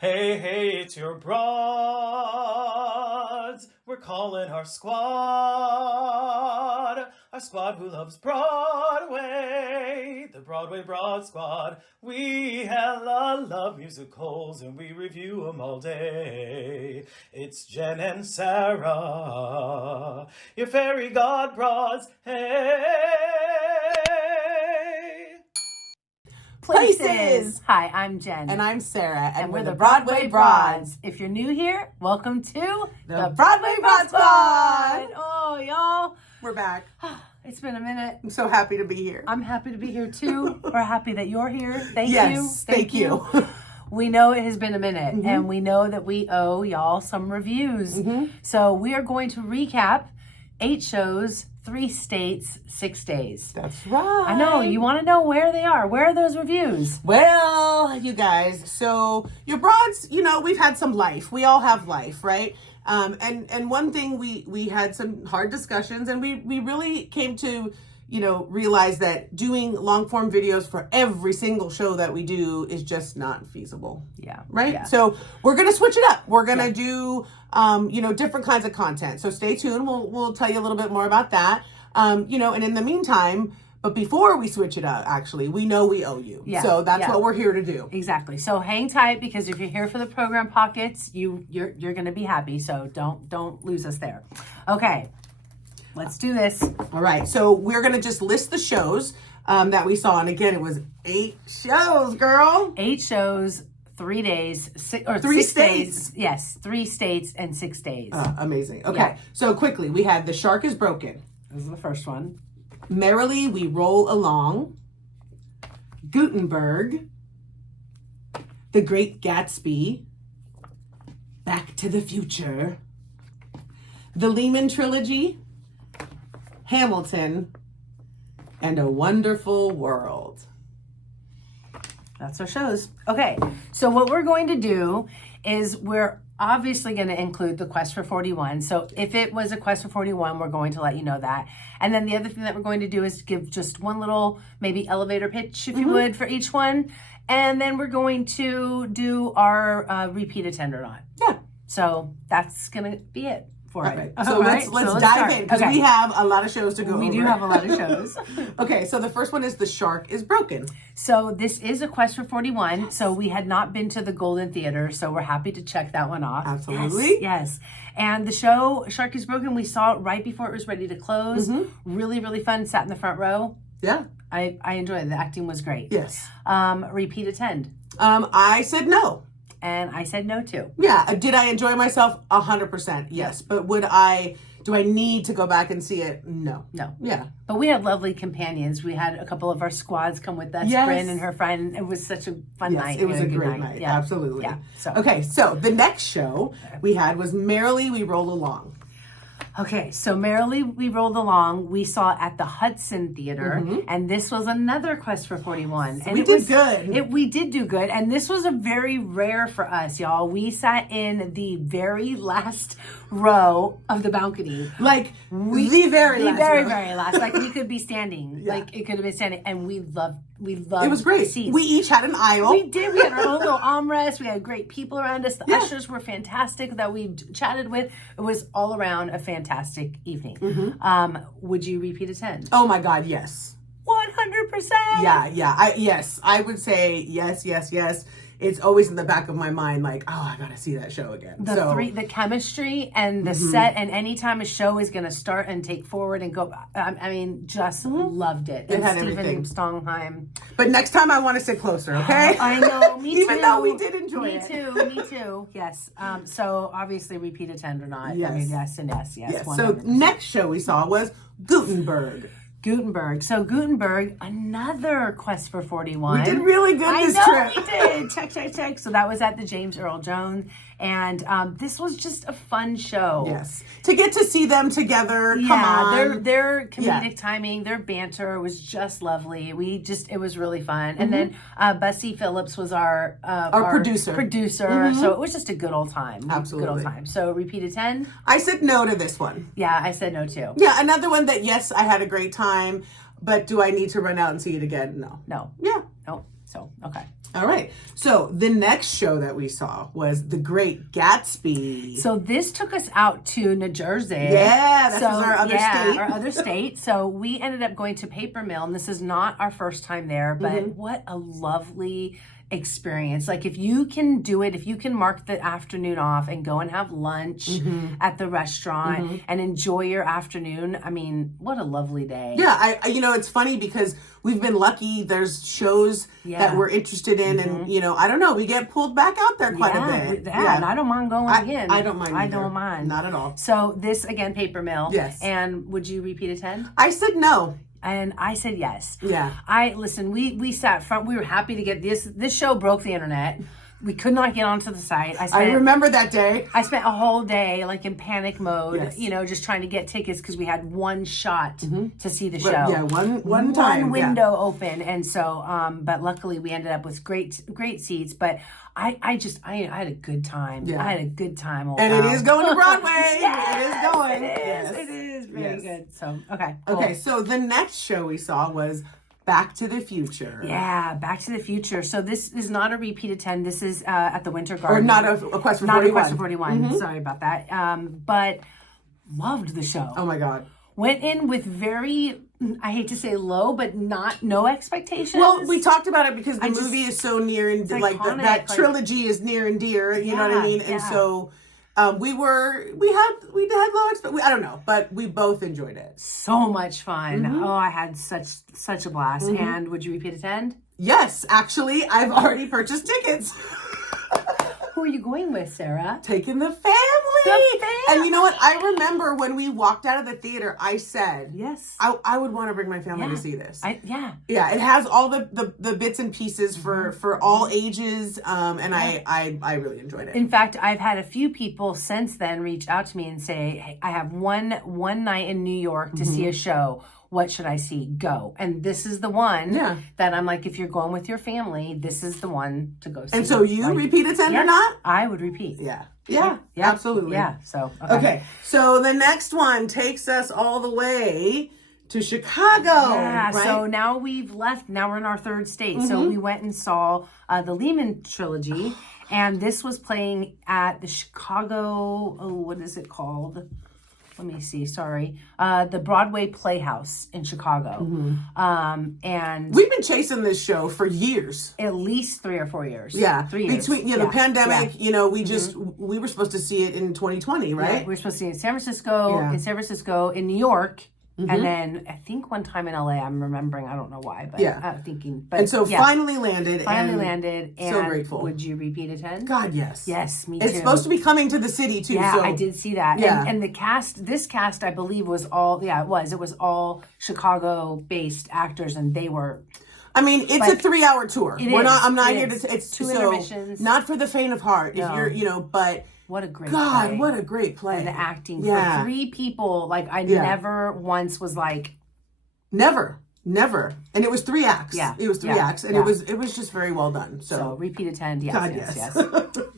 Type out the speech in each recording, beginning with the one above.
Hey, hey, it's your broads. We're calling our squad who loves Broadway, the Broadway Broad Squad. We hella love musicals and we review them all day. It's Jen and Sarah, your fairy god broads. Hey! Places. Hi, I'm Jen. And I'm Sarah. And we're the Broadway Broads. If you're new here, welcome to the Broadway Broad Squad. Oh, y'all. We're back. It's been a minute. I'm so happy to be here. I'm happy to be here too. We're happy that you're here. Thank you. Yes, thank you. We know it has been a minute, and we know that we owe y'all some reviews. So we are going to recap 8 shows, 3 states, 6 days. That's right. I know. You want to know where they are. Where are those reviews? Well, you guys, so your broads, you know, we've had some life. We all have life, right? And one thing we had some hard discussions, and we really came to, you know, realize that doing long form videos for every single show that we do is just not feasible. Yeah. Right? Yeah. So we're going to switch it up. We're going to do, you know, different kinds of content. So stay tuned. We'll tell you a little bit more about that. You know, and in the meantime, but before we switch it up, actually, we know we owe you. Yeah, so that's what we're here to do. Exactly. So hang tight, because if you're here for the program pockets, you're going to be happy. So don't lose us there. Okay. Let's do this. All right. So we're going to just list the shows that we saw. And again, it was 8 shows, girl. 8 shows, 3 days, 6 states. days. Yes, 3 states and 6 days. Amazing. Okay. Yeah. So quickly, we had The Shark is Broken. This is the first one. Merrily, We Roll Along. Gutenberg. The Great Gatsby. Back to the Future. The Lehman Trilogy. Hamilton. And A Wonderful World. That's our shows. Okay, so what we're going to do is we're obviously going to include the Quest for 41. So if it was a Quest for 41, we're going to let you know that. And then the other thing that we're going to do is give just one little maybe elevator pitch, if you would, for each one. And then we're going to do our repeat attend or not. Yeah. So that's going to be it for it. Right. So let's dive start. in, because we have a lot of shows to go over. We do have a lot of shows. Okay, so the first one is The Shark is Broken. So this is a Quest for 41. Yes. So we had not been to the Golden Theater, so we're happy to check that one off. Absolutely. Yes. And the show, Shark is Broken, we saw it right before it was ready to close. Really, really fun. Sat in the front row. Yeah. I enjoyed it. The acting was great. Yes. Repeat attend. I said no. And I said no too. Yeah. Did I enjoy myself? 100%. Yes. But do I need to go back and see it? No. No. Yeah. But we had lovely companions. We had a couple of our squads come with us, Yes. Bryn and her friend. It was such a fun night. It was a good great night. Yeah. Absolutely. Yeah. So. Okay. So the next show we had was Merrily, We Roll Along. Okay, so Merrily, We Rolled Along, we saw at the Hudson Theater, and this was another Quest for 41. And we did good. We did do good, and this was a very rare for us, y'all. We sat in the very last row of the balcony. Like, the very last row. Very last. Like, we could be standing. Yeah. Like, it could have been standing, and we loved it was great. seats. We each had an aisle. We did. We had our own little armrest. We had great people around us. The ushers were fantastic that we chatted with. It was all around a fantastic evening. Would you repeat attend? Oh my God, yes. 100%. Yeah. Yes, I would say yes. It's always in the back of my mind, like, oh, I gotta see that show again. The chemistry and the set, and anytime a show is going to start and take forward and go, I mean, just loved it. It had Stephen everything. Stonheim. But next time I want to sit closer, okay? I know, me too. Even though we did enjoy it. Me too. Yes. So obviously repeat attend or not. Yes. I mean, yes and yes. Yes. 100%. So next show we saw was Gutenberg. Gutenberg. So Gutenberg, another Quest for 41. We did really good this trip. I know we did. Check. So that was at the James Earl Jones. And this was just a fun show. Yes. To get to see them together. Yeah, Come on. Their comedic timing, their banter was just lovely. It was really fun. And then Bussy Phillips was our producer. So it was just a good old time. Absolutely. Good old time. So repeat attend? I said no to this one. Yeah, I said no too. Yeah, another one that, yes, I had a great time, but do I need to run out and see it again? No. No. Yeah. No. So, okay. All right. So the next show that we saw was The Great Gatsby. So this took us out to New Jersey. Yeah, that was our other state. Our other state. So we ended up going to Paper Mill, and this is not our first time there, but what a lovely experience. Like if you can do it, if you can mark the afternoon off and go and have lunch at the restaurant and enjoy your afternoon, I mean, what a lovely day. Yeah, I you know, it's funny because we've been lucky. There's shows that we're interested in, and you know, I don't know, we get pulled back out there quite a bit. Yeah, and I don't mind going again. I don't mind. I don't mind. Not at all. So this again, Paper Mill. Yes. And would you repeat attend? I said no. And I said yes. Yeah. Listen, we sat front. We were happy to get this. This show broke the internet. We could not get onto the site. I remember that day. I spent a whole day like in panic mode, you know, just trying to get tickets because we had one shot to see the show. Yeah, one time. One window open. And so, but luckily we ended up with great seats. But I had a good time. Yeah. I had a good time. And it is going to Broadway. Yes, it is going. It is very good. So, okay. Cool. Okay, so the next show we saw was Back to the Future. Yeah, Back to the Future. So this is not a repeat attend. This is at the Winter Garden. Or not a Quest for 41. Not a Quest for 41. Sorry about that. But loved the show. Oh my God. Went in with very, I hate to say low, but no expectations. Well, we talked about it because the movie is so near and like iconic, that trilogy is near and dear. You know what I mean? And so we had low expectations. I don't know, but we both enjoyed it. So much fun. Oh, I had such a blast. And would you repeat attend? Yes, actually, I've already purchased tickets. Who are you going with, Sarah? Taking the family. And you know what? I remember when we walked out of the theater, I said, yes, I would want to bring my family to see this. Yeah, it has all the bits and pieces for all ages, and I really enjoyed it. In fact, I've had a few people since then reach out to me and say, hey, I have one night in New York to see a show. What should I see? Go. And this is the one that I'm like, if you're going with your family, this is the one to go see. And so you repeat attend or not? I would repeat. Yeah, absolutely. Yeah, so. Okay, so the next one takes us all the way to Chicago. Yeah, right? So now we've left. Now we're in our third state. So we went and saw the Lehman trilogy. And this was playing at the Chicago, what is it called? Let me see. Sorry, the Broadway Playhouse in Chicago, and we've been chasing this show for years, at least 3 or 4 years. 3 years. Between the pandemic, you know, we were supposed to see it in 2020, right? Yeah, we were supposed to see it in San Francisco, in New York. And then I think one time in LA, I'm remembering, I don't know why, but I'm thinking. But, and so finally landed. And so grateful. Would you repeat attend? God, yes. Yes, me too. It's supposed to be coming to the city too. Yeah, so. I did see that. Yeah. And the cast, this cast, I believe was all, it was all Chicago-based actors, and they were... I mean, it's a 3-hour tour. I'm not here to... It's 2 intermissions. Not for the faint of heart. No. If you're, but... What a great play. What a great play. And the acting for 3 people, like I never once was like... Never. And it was 3 acts. Yeah. It was 3 acts. And it was just very well done. So repeat attend, yes. God, yes.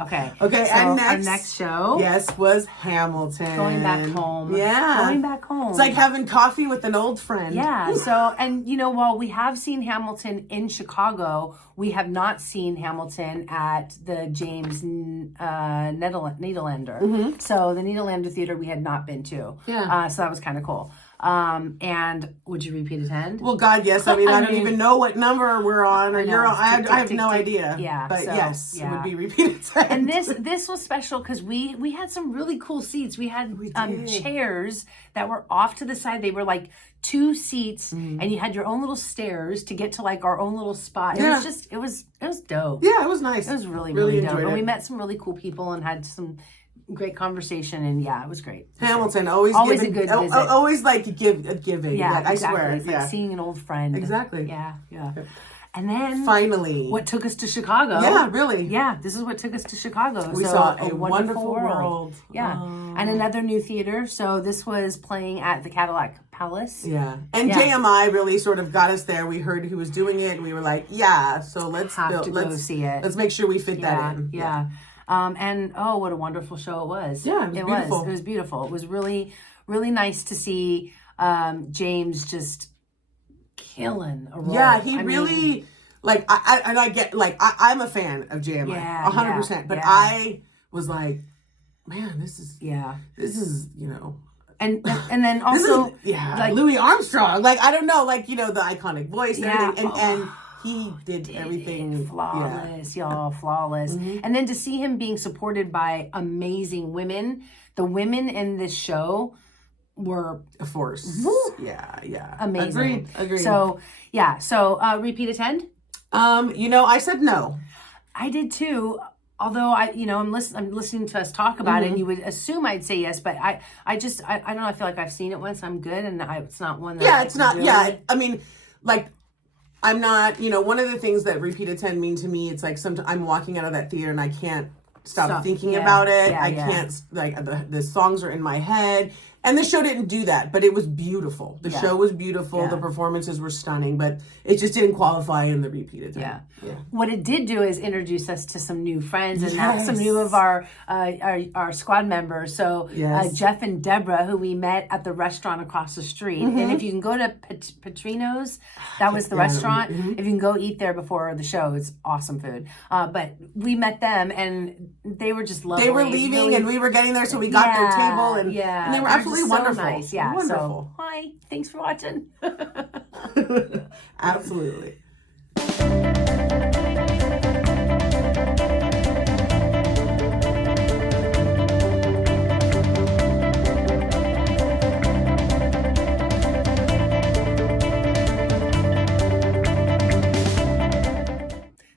Okay. Okay, so and our next show. Yes, was Hamilton. Going back home. Yeah. Going back home. It's like having coffee with an old friend. Yeah. So, and you know, while we have seen Hamilton in Chicago, we have not seen Hamilton at the James Nederlander. So the Nederlander Theater we had not been to. Yeah. So that was kind of cool. And would you repeat attend? Well, God, yes. I mean, I don't even know what number we're on or you're on. I have no idea. Yeah. But so, yes, it would be repeat attend. And this was special because we had some really cool seats. We had chairs that were off to the side. They were like 2 seats, and you had your own little stairs to get to like our own little spot. It was just it was dope. Yeah, it was nice. It was really dope. And it. we met some really cool people and had some great conversation, and it was great. Hamilton always a good visit. Always like giving. Yeah, I exactly. swear. It's like seeing an old friend. Exactly. Yeah. And then finally, what took us to Chicago? Yeah, really. Yeah, this is what took us to Chicago. We saw a wonderful world. Yeah, and another new theater. So this was playing at the Cadillac Palace. Yeah, and JMI really sort of got us there. We heard he was doing it, and we were like, so let's go see it. Let's make sure we fit that in. Yeah. And what a wonderful show it was. Yeah, it was beautiful. It was beautiful. It was really, really nice to see James just killing a role. Yeah, he really like I get like I'm a fan of JMI, Yeah, 100%. But yeah. I was like, man, this is And then also like Louis Armstrong. Like I don't know, like the iconic voice and Yeah. everything, and he did everything flawless, y'all, flawless. And then to see him being supported by amazing women, the women in this show were a force. Woo. Yeah. Amazing. Agreed. So repeat attend. I said no. I did too. Although I'm listening to us talk about it, and you would assume I'd say yes, but I don't know. I feel like I've seen it once. I'm good, and it's not one that. Yeah, it's not. Really... Yeah, I mean, like, I'm not. One of the things that repeat attend mean to me, it's like sometimes I'm walking out of that theater and I can't stop thinking about it. I can't the songs are in my head. And the show didn't do that, but it was beautiful. The show was beautiful. The performances were stunning, but it just didn't qualify in the repeat attend. Yeah. What it did do is introduce us to some new friends and some new of our squad members. So Jeff and Deborah, who we met at the restaurant across the street. And if you can go to Petrino's, that was the restaurant. If you can go eat there before the show, it's awesome food. But we met them, and they were just lovely. They were leaving, and we were getting there, so we got their table, and they were absolutely wonderful. So nice. Yeah. Wonderful. So, hi. Thanks for watching. Absolutely.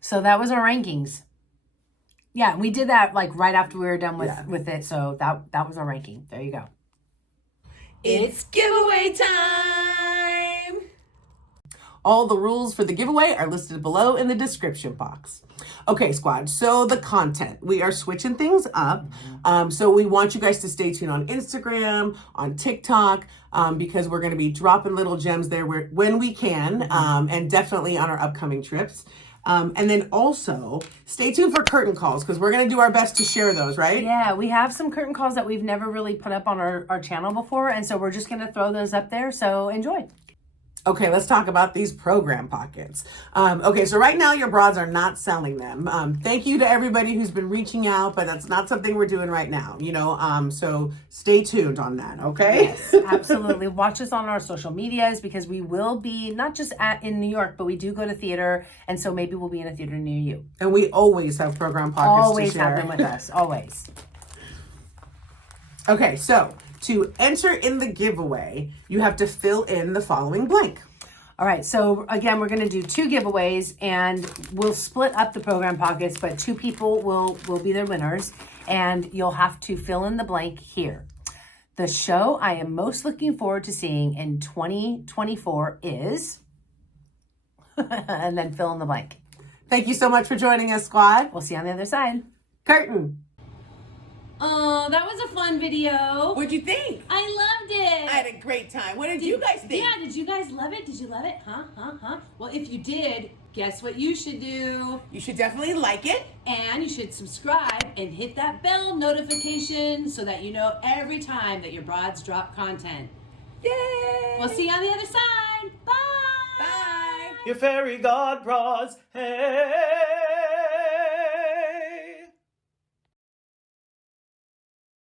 So that was our rankings. Yeah, we did that like right after we were done with it. So that was our ranking. There you go. It's giveaway time! All the rules for the giveaway are listed below in the description box. Okay, squad, so the content. We are switching things up. So we want you guys to stay tuned on Instagram, on TikTok, because we're going to be dropping little gems there when we can, and definitely on our upcoming trips. And then also stay tuned for curtain calls, because we're going to do our best to share those, right? Yeah, we have some curtain calls that we've never really put up on our channel before. And so we're just going to throw those up there. So enjoy. Okay, let's talk about these program pockets. Okay, so right now your broads are not selling them. Thank you to everybody who's been reaching out, but that's not something we're doing right now, so stay tuned on that, okay? Yes, absolutely. Watch us on our social medias, because we will be not just in New York, but we do go to theater, and so maybe we'll be in a theater near you. And we always have program pockets always to share. Have them with us, always. Okay, so to enter in the giveaway, you have to fill in the following blank. All right, so again, we're going to do 2 giveaways, and we'll split up the program pockets, but 2 people will be their winners, and you'll have to fill in the blank here. The show I am most looking forward to seeing in 2024 is, and then fill in the blank. Thank you so much for joining us, squad. We'll see you on the other side. Curtain. Oh, that was a fun video. What'd you think? I loved it. I had a great time. What did you guys think? Yeah, did you guys love it? Did you love it? Huh? Well, if you did, guess what you should do? You should definitely like it. And you should subscribe and hit that bell notification so that you know every time that your broads drop content. Yay! We'll see you on the other side. Bye! Bye! Your fairy god broads, hey!